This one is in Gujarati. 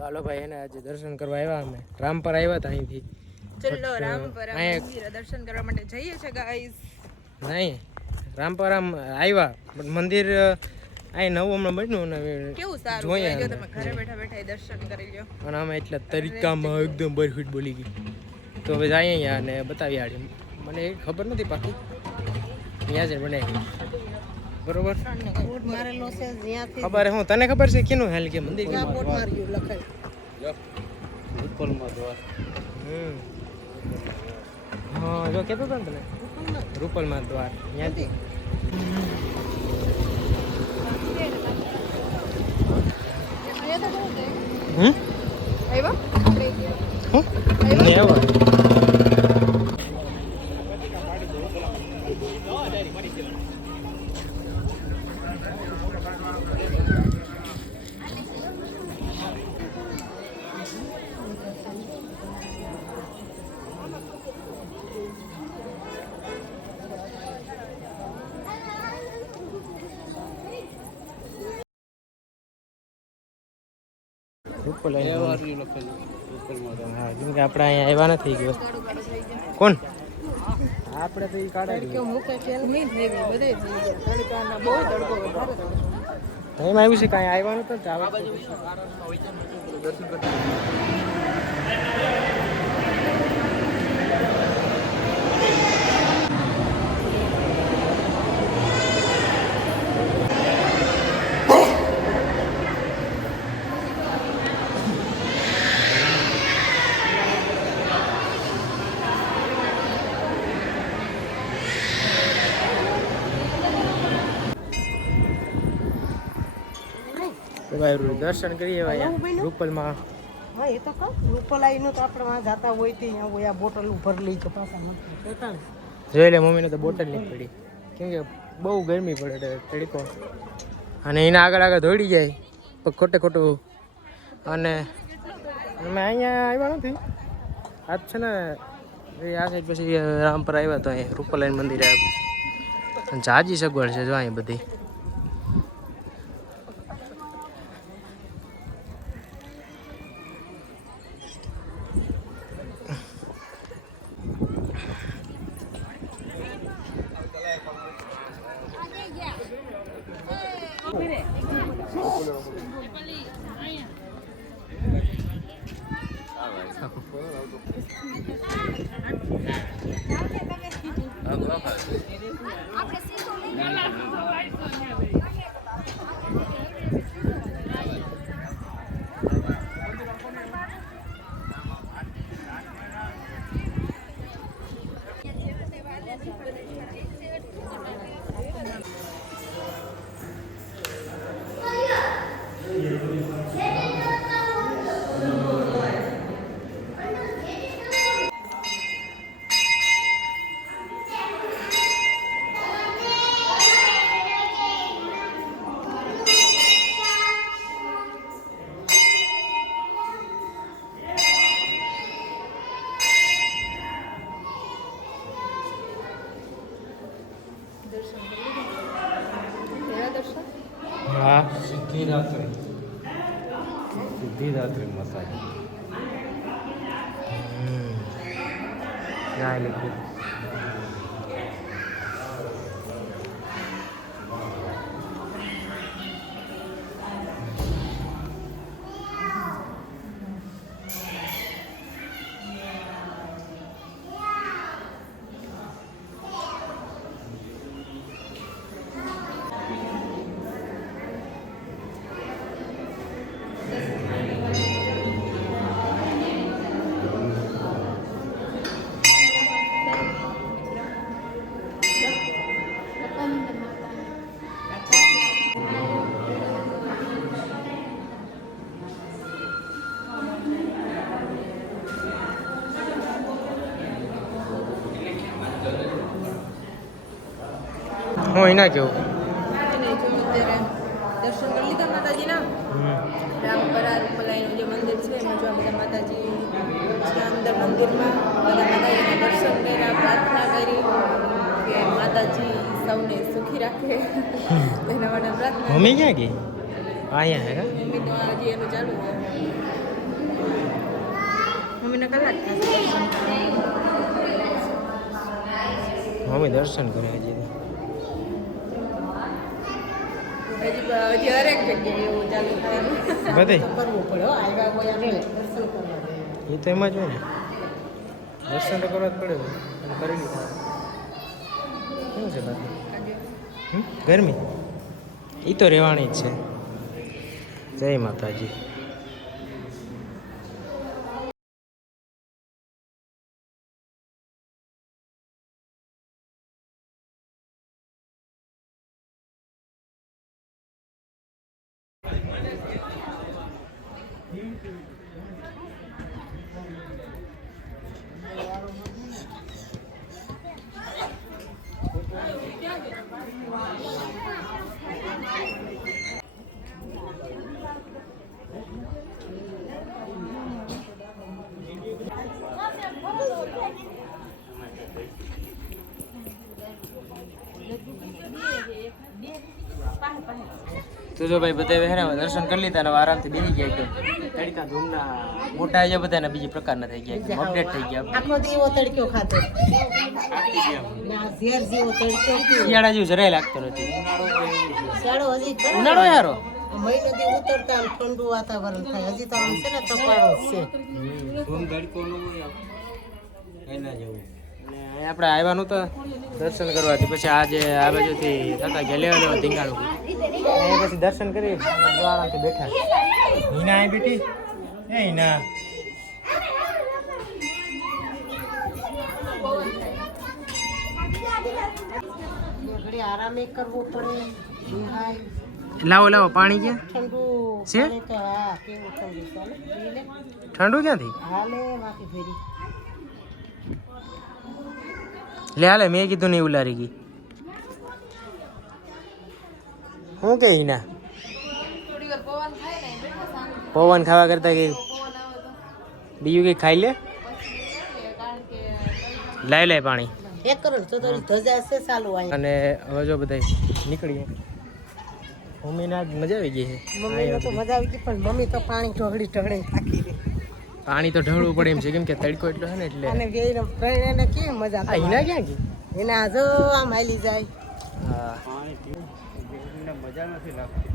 તો હાલો ભાઈ એને આજે દર્શન કરવા આવ્યા અમે. રામપર આવ્યા હતા અહીંથી. ચલો રામ પર દર્શન કરવા માટે જઈએ છે ગાઈસ નહીં રામપરામ આવ્યા. પણ મંદિર અહીં નવું હમણાં બન્યું ને કેવું સારું જોઈએ. તમે ઘરે બેઠા બેઠા દર્શન કરી લ્યો. અને અમે એટલા તરીકામાં એકદમ બરફીટ બોલી ગઈ. તો હવે જઈએ અહીંયા અને બતાવી આડી મને ખબર નથી પાકી. અહીંયા જ બનાવી બરોબર? છે ખબર હે હું તને ખબર છે કેનું હેલ કે મંદિર? લખાય. હમ. હા જો કહેતો હતો ને તને. રૂપલમાં? દ્વાર ત્યાંથી હમ? આવ્યા? હું નહીં આવ્યો. રૂપલ આવીને હા કેમ કે આપણે અહીંયા આવ્યા નથી ગયો. કોણ? આપણે તો એ કાઢા એમાં કે નહીં. થઈ ગઈ બધે થઈ ગયા તડકાના બહુ તડકો વધારે તડકો એમ આવ્યું છે કાંઈ આવ્યા નતો ને આવા તો ભાઈ દર્શન કરીએ રૂપલમાં. હા એ તો કહું રૂપલાઈનું તો આપણે વાં જતા હોય તે અહીંયા હોય આ બોટલ ઉપર લઈ પાછા જોઈ લે મમ્મીને તો બોટલ નહીં પડી. કેમ કે બહુ ગરમી પડે તડકો. અને એના આગળ આગળ દોડી જાય પણ ખોટે ખોટું. અને અમે અહીંયા આવ્યા નથી. આજ છે ને એ આ સાઈડ પછી રામપર આવ્યા તો અહીંયા રૂપલાઈન મંદિરે. આવ્યા જાજી સગવડ છે જો અહીં બધી. એવા સિદ્ધિદાત્રી સિદ્ધિદાત્રી મસાજ ત્યાં લખ્યું હું એના કેવું દર્શન કરી લીધા માતાજીના રૂપલાઈનું જે મંદિર છે એમાં જોવા. બધા માતાજી છે અંદર મંદિરમાં બધા માતાજીના દર્શન કર્યા પ્રાર્થના કરી કે માતાજી સૌને સુખી રાખે એના માટે પ્રાર્થના મમ્મી ક્યાં ગઈ? અહીંયા હે મમ્મી તો હજી એનું ચાલુ છે. મમ્મીને કલાક. મમ્મી દર્શન કરે હજી જગ્યાએ એવું ચાલુ બધે? કરવું પડે આવ્યા દર્શન કરવા એ તો એમાં જ હોય ને. દર્શન તો કરવા જ પડે. અને કરી લીધા. શું છે બાકી? ગરમી? એ તો રહેવાની જ છે. જય માતાજી. Thank you. તો જો ભાઈ બધા હેરા દર્શન કરી લીધા અને આરામથી બેસી ગયા એકદમ. તડકા ધૂમના. મોટા આવ્યા બધા ને બીજી પ્રકારના થઈ ગયા અપડેટ થઈ ગયા આખો દીવો તડક્યો ખાતો ઝેર જેવો તડક્યો શિયાળા જેવું જરાય લાગતો નથી. શિયાળો હજી ઉનાળો યારો મહિનો થી ઉતરતા ઠંડુ વાતાવરણ થાય. હજી તો આમ છે ને તપાડો છે. અને આપણે આવ્યાનું તો દર્શન કરવાથી પછી આજે આ બાજુથી થતા ગયા લેવા લેવા ધીંગાણું પછી દર્શન કરી દ્વારાથી બેઠા. હિના આવી બેઠી એ હિના. આરામે કરવો પડે. લાવો લાવો પાણી ક્યાં? ઠંડુ. છે? ક્યાંથી? હાલે બાકી ફેરી. લે હાલે મેં કીધું નહીં ઉલારી ગઈ. હું કે ના પવન ખાવા કરતા કે બીજું કઈ ખાઈ લે? લઈ લે પાણી. એક કરોડ તો તારી ધજા છે ચાલુ અહીં અને હવે જો બધા નીકળીએ. મમ્મીને આજ મજા આવી ગઈ છે. મમ્મી તો મજા આવી ગઈ પણ મમ્મી તો પાણી ઢોળી ઢોળી થાકી ગઈ પાણી તો ઢળવું પડે એમ છે. કેમ કે તડકો એટલો છે ને એટલે. અને વેઈનો ફ્રેન્ડ એને કેમ મજા આવે એના ક્યાં કે એને જો આમ હાલી જાય. હા. મજા નથી લાગતી.